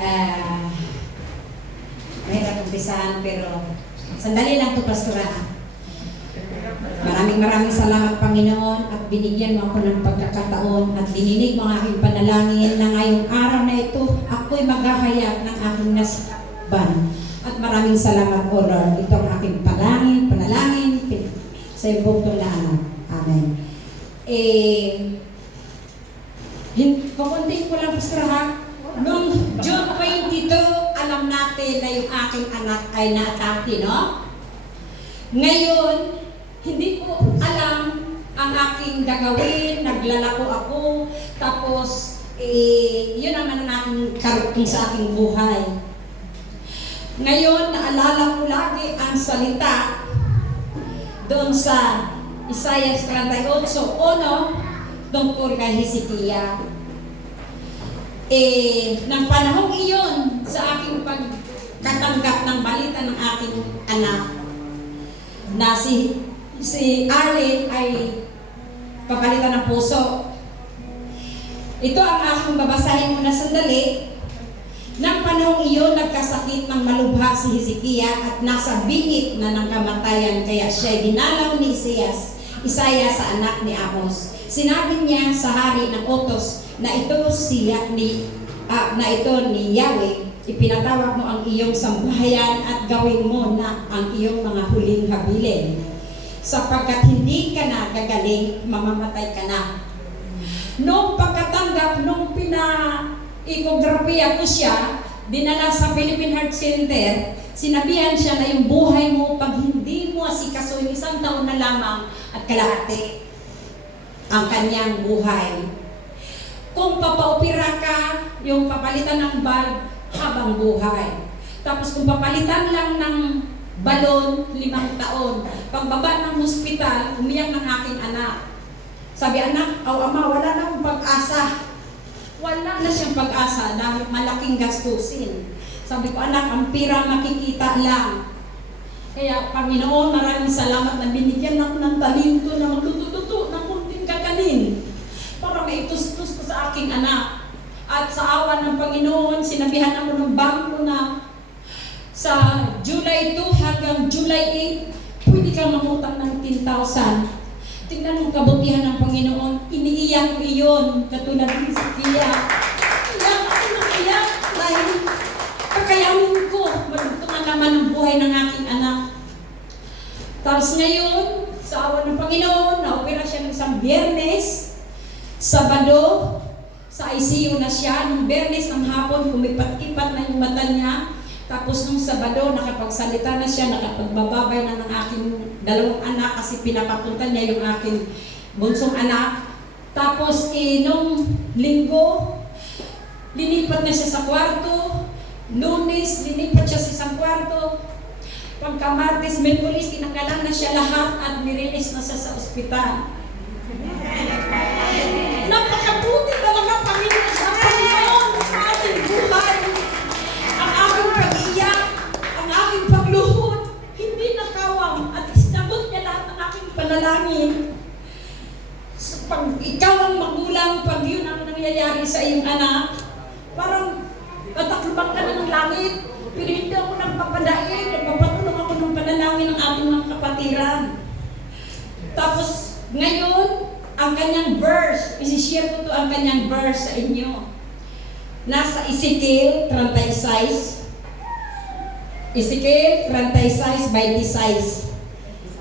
Ah, mahirap umpisahan pero sandali lang to, Pastora. Maraming salamat, Panginoon, at binigyan mo ako ng pagkakataon at dininig mo ang aking panalangin na ngayong araw na ito ako'y maghahayag ng aking nasakban. At maraming salamat, O Lord. Ito ang aking panalangin sa ibong na anak. Amen. Kukunti ko lang, Pastor, ha? Noong June 22, alam natin na yung aking anak ay na-atake, no? Ngayon, hindi ko alam ang aking gagawin, naglalako ako, tapos, yun naman ang aking karugtong sa aking buhay. Ngayon, naalala ko lagi ang salita doon sa Isaiah 38:1 tungkol kay Hezekiah. Nang panahong iyon sa aking pagkatanggap ng balita ng aking anak na si Arlene ay papalitan ng puso. Ito ang aking babasahin muna sandali. Nang panahong iyon, nagkasakit ng malubha si Hezekiah at nasa bingit na ng kamatayan, kaya siya dinalaw ni Isaiah sa anak ni Amos. Sinabi niya sa hari ng utos na ito ni Yahweh, ipinatawag mo ang iyong sambahayan at gawin mo na ang iyong mga huling habilin. Sapagkat hindi ka na gagaling, mamamatay ka na. Noong pagkatanggap, nung ikografiya ko siya, dinala sa Philippine Heart Center, sinabihan siya na yung buhay mo, pag hindi mo asikaso yung 1 taon na lamang at kalahati ang kanyang buhay. Kung papaopera ka, yung papalitan ng bulb habang buhay. Tapos kung papalitan lang ng balon, 5 taon. Pagbaba ng hospital, umiyak ng aking anak. Sabi, anak, ama, wala na akong pag-asa. Wala na siyang pag-asa dahil malaking gastusin. Sabi ko, anak, ang pira makikita lang. Kaya, Panginoon, maraming salamat na binigyan ako ng talento na magluto-luto ng kunting kakanin para maitustos ko sa aking anak. At sa awa ng Panginoon, sinabihan ako ng bangko na sa July 2 hanggang July 8, pwede kang mangutang ng 10,000. Tingnan mo kabutihan ng Panginoon, iniiyak ko iyon, katulad ni Hezekiah. Iyak ako ng iyak dahil kakayanin ko, magtungan naman ang buhay ng aking anak. Tapos ngayon, sa awa ng Panginoon, na-opera siya ng isang Biyernes, Sabado, sa ICU na siya. Nung Biyernes ng hapon, kumipat-ipat na yung mata niya. Tapos nung Sabado, nakapagsalita na siya, nakapagbababay na ng aking 2 anak kasi pinapapunta niya yung aking bunsong anak. Tapos nung Linggo, linipat na siya sa kwarto. Lunes, linipat siya sa isang kwarto. Pagka-Martes, Miyerkules, tinanggalan na siya lahat at nirelease na siya sa ospital. Napakabuti talaga, Panginoon, sa Panginoon sa ating buhay. Ang aking pag-iyak, ang aking pagluhod, hindi nakawang at sinagot niya lahat ng aking panalangin. So, pag ikaw ang magulang, pag yun ang nangyayari sa iyong anak, parang mataklubang ka na ng langit. Pero hindi ako nagpapadain, nagpapatulong ako ng panalangin ng ating mga kapatiran. Tapos, ngayon, ang kanyang verse, isi-share ko to ang kanyang verse sa inyo. Nasa Ezekiel 36. Ezekiel 36:26.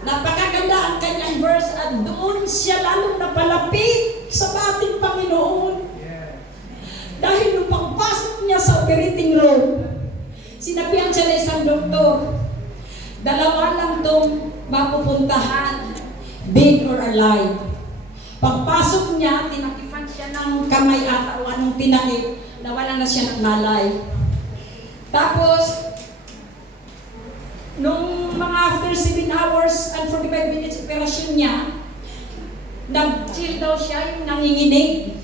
Napakaganda ang kanyang verse at doon siya lalong napalapit sa ating Panginoon. Dahil nung pagpasok niya sa operating room, sinabihan siya ng isang doktor, 2 lang itong mapupuntahan, dead or alive. Pagpasok niya, tinakifan siya ng kamay ata o anong tinakip, nawala na siya ng nalay. Tapos, nung mga after 7 hours and 45 minutes operasyon niya, nag-chill daw siya, yung nanginginig.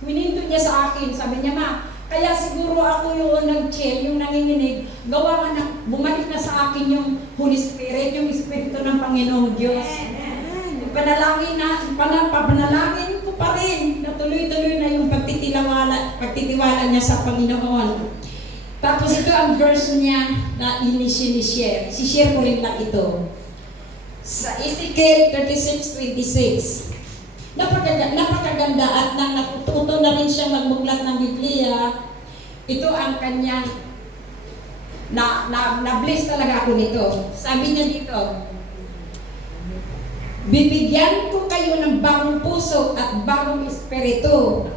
Mininto niya sa akin, sabi niya, ma, kaya siguro ako yung nag-chill, yung nanginginig, gawa nga na, bumalik na sa akin yung Holy Spirit, yung Espiritu ng Panginoong Diyos. Panalangin ko pa rin, na tuloy-tuloy na yung pagtitiwala niya sa Panginoon. Tapos ito ang verse niya na sinishare. Si-share ko rin lang ito. Sa Ezekiel 36:26. Napakaganda at nang natuto na rin siya magmuklat ng Biblia, ito ang kanyang na-bless talaga ako nito. Sabi niya dito, bibigyan ko kayo ng bagong puso at bagong espiritu.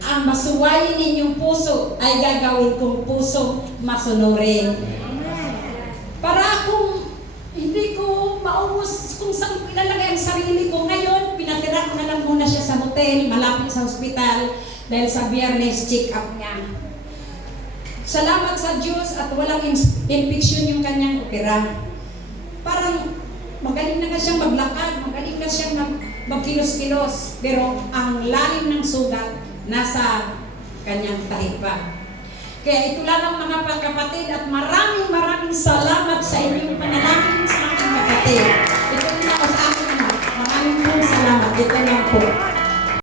Ang masuwayin ninyong puso ay gagawin kong puso masunurin. Para akong hindi ko maubos kung saan ilalagay ang sarili ko. Ngayon, pinatira ko na lang muna siya sa hotel, malapit sa hospital, dahil sa Biyernes check-up niya. Salamat sa Diyos at walang infection yung kanyang opera. Parang magaling na nga siyang maglakad, magaling na siyang magkilos-kilos, pero ang lalim ng sugat nasa kanyang tahipa. Kaya ito lang ang mga pagkapatid at maraming salamat sa inyo.